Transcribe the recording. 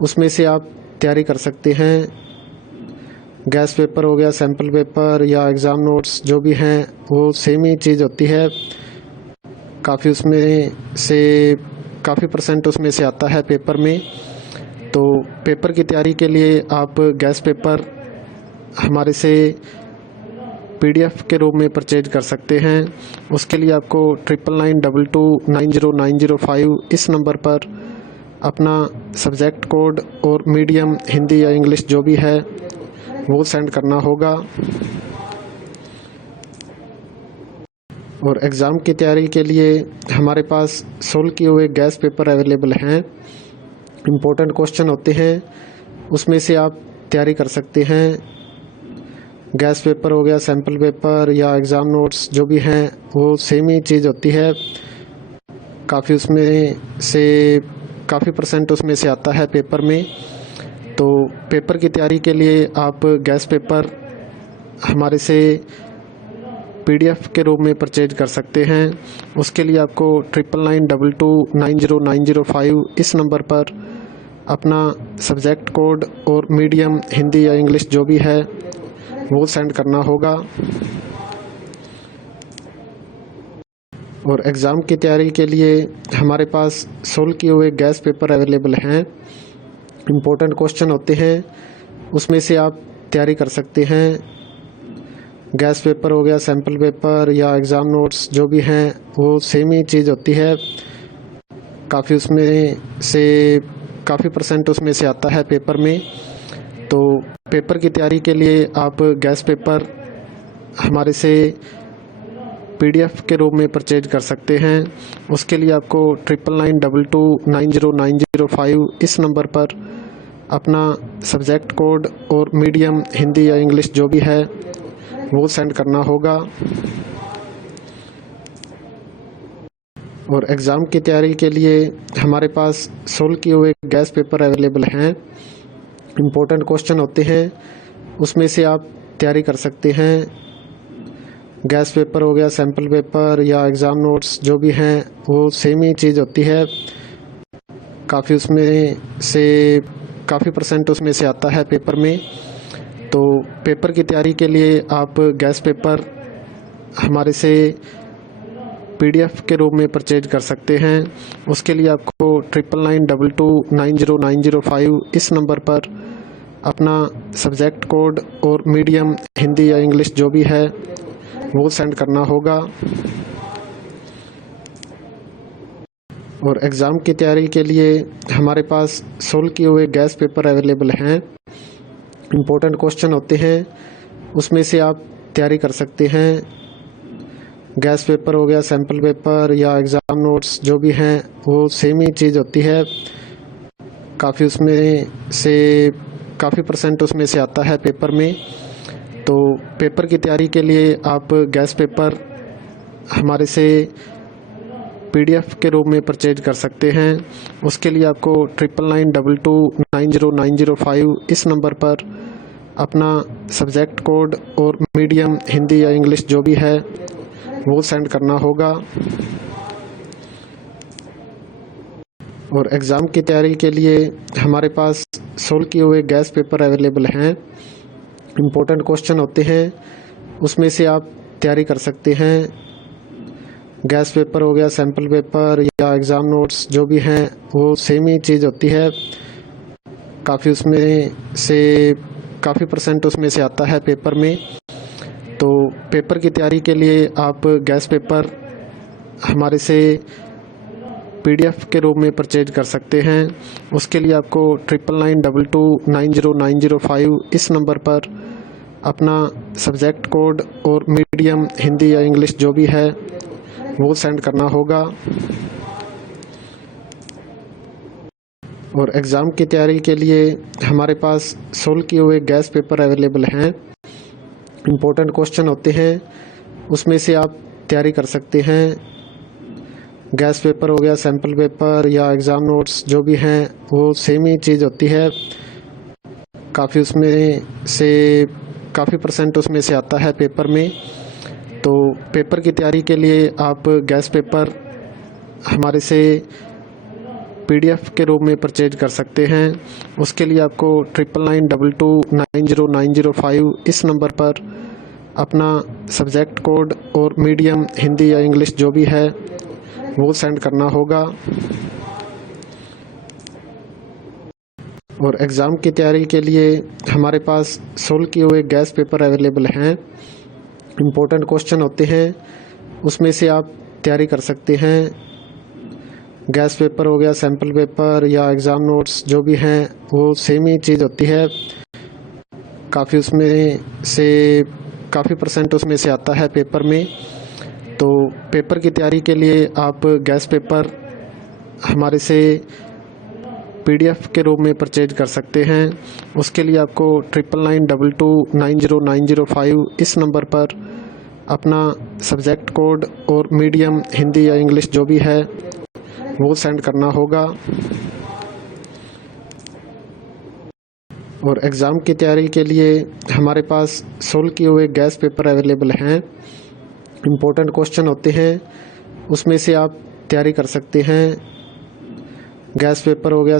उसमें से आप तैयारी कर सकते हैं। गैस पेपर हो गया, सैम्पल पेपर या एग्ज़ाम नोट्स जो भी हैं वो सेम ही चीज़ होती है। काफ़ी उसमें से काफ़ी परसेंट उसमें से आता है पेपर में। तो पेपर की तैयारी के लिए आप गैस पेपर हमारे से पीडीएफ के रूप में परचेज कर सकते हैं। उसके लिए आपको 9992290905 इस नंबर पर अपना सब्जेक्ट कोड और मीडियम हिंदी या इंग्लिश जो भी है वो सेंड करना होगा। और एग्ज़ाम की तैयारी के लिए हमारे पास सोल्व किए हुए गैस पेपर अवेलेबल हैं। इम्पोर्टेंट क्वेश्चन होते हैं, उसमें से आप तैयारी कर सकते हैं। गैस पेपर हो गया, सैम्पल पेपर या एग्ज़ाम नोट्स जो भी हैं वो सेम ही चीज़ होती है। काफ़ी उसमें से काफ़ी परसेंट उसमें से आता है पेपर में। तो पेपर की तैयारी के लिए आप गैस पेपर हमारे से पीडीएफ के रूप में परचेज कर सकते हैं। उसके लिए आपको 9992290905 इस नंबर पर अपना सब्जेक्ट कोड और मीडियम हिंदी या इंग्लिश जो भी है वो सेंड करना होगा। और एग्ज़ाम की तैयारी के लिए हमारे पास सोल्व किए हुए गैस पेपर अवेलेबल हैं। इम्पोर्टेंट क्वेश्चन होते हैं, उसमें से आप तैयारी कर सकते हैं। गैस पेपर हो गया, सैम्पल पेपर या एग्ज़ाम नोट्स जो भी हैं वो सेम ही चीज़ होती है। काफ़ी उसमें से काफ़ी परसेंट उसमें से आता है पेपर में। तो पेपर की तैयारी के लिए आप गैस पेपर हमारे से पीडीएफ के रूप में परचेज कर सकते हैं। उसके लिए आपको 9992290905 इस नंबर पर अपना सब्जेक्ट कोड और मीडियम हिंदी या इंग्लिश जो भी है वो सेंड करना होगा। और एग्ज़ाम की तैयारी के लिए हमारे पास सोल्व किए हुए गैस पेपर अवेलेबल हैं। इम्पोर्टेंट क्वेश्चन होते हैं, उसमें से आप तैयारी कर सकते हैं। गैस पेपर हो गया, सैम्पल पेपर या एग्ज़ाम नोट्स जो भी हैं वो सेम ही चीज़ होती है। काफ़ी उसमें से काफ़ी परसेंट उसमें से आता है पेपर में। तो पेपर की तैयारी के लिए आप गैस पेपर हमारे से पीडीएफ के रूप में परचेज कर सकते हैं। उसके लिए आपको 9992290905 इस नंबर पर अपना सब्जेक्ट कोड और मीडियम हिंदी या इंग्लिश जो भी है वो सेंड करना होगा। और एग्ज़ाम की तैयारी के लिए हमारे पास सोल्व किए हुए गैस पेपर अवेलेबल हैं। इम्पोर्टेंट क्वेश्चन होते हैं, उसमें से आप तैयारी कर सकते हैं। गैस पेपर हो गया, सैम्पल पेपर या एग्ज़ाम नोट्स जो भी हैं वो सेम ही चीज़ होती है। काफ़ी उसमें से काफ़ी परसेंट उसमें से आता है पेपर में। तो पेपर की तैयारी के लिए आप गैस पेपर हमारे से पीडीएफ के रूप में परचेज कर सकते हैं। उसके लिए आपको 9992290905 इस नंबर पर अपना सब्जेक्ट कोड और मीडियम हिंदी या इंग्लिश जो भी है वो सेंड करना होगा। और एग्ज़ाम की तैयारी के लिए हमारे पास सोल्व किए हुए गैस पेपर अवेलेबल हैं। इम्पोर्टेंट क्वेश्चन होते हैं, उसमें से आप तैयारी कर सकते हैं। गैस पेपर हो गया, सैम्पल पेपर या एग्ज़ाम नोट्स जो भी हैं वो सेम ही चीज़ होती है। काफ़ी उसमें से काफ़ी परसेंट उसमें से आता है पेपर में। तो पेपर की तैयारी के लिए आप गैस पेपर हमारे से पीडीएफ के रूप में परचेज कर सकते हैं। उसके लिए आपको 9992290905 इस नंबर पर अपना सब्जेक्ट कोड और मीडियम हिंदी या इंग्लिश जो भी है वो सेंड करना होगा। और एग्ज़ाम की तैयारी के लिए हमारे पास सोल्व किए हुए गैस पेपर अवेलेबल हैं। इम्पोर्टेंट क्वेश्चन होते हैं, उसमें से आप तैयारी कर सकते हैं। गैस पेपर हो गया, सैम्पल पेपर या एग्ज़ाम नोट्स जो भी हैं वो सेम ही चीज़ होती है। काफ़ी उसमें से काफ़ी परसेंट उसमें से आता है पेपर में। तो पेपर की तैयारी के लिए आप गैस पेपर हमारे से PDF के रूप में परचेज कर सकते हैं। उसके लिए आपको 9992290905 इस नंबर पर अपना सब्जेक्ट कोड और मीडियम हिंदी या इंग्लिश जो भी है वो सेंड करना होगा। और एग्ज़ाम की तैयारी के लिए हमारे पास सोल्व किए हुए गैस पेपर अवेलेबल हैं। इम्पोर्टेंट क्वेश्चन होते हैं, उसमें से आप तैयारी कर सकते हैं। गैस पेपर हो गया, सैम्पल पेपर या एग्ज़ाम नोट्स जो भी हैं वो सेम ही चीज़ होती है। काफ़ी परसेंट उसमें से आता है पेपर में। तो पेपर की तैयारी के लिए आप गैस पेपर हमारे से PDF के रूप में परचेज कर सकते हैं। उसके लिए आपको 9992290905 इस नंबर पर अपना सब्जेक्ट कोड और मीडियम हिंदी या इंग्लिश जो भी है वो सेंड करना होगा। और एग्ज़ाम की तैयारी के लिए हमारे पास सोल्व किए हुए गैस पेपर अवेलेबल हैं। इम्पोर्टेंट क्वेश्चन होते हैं, उसमें से आप तैयारी कर सकते हैं। गैस पेपर हो गया,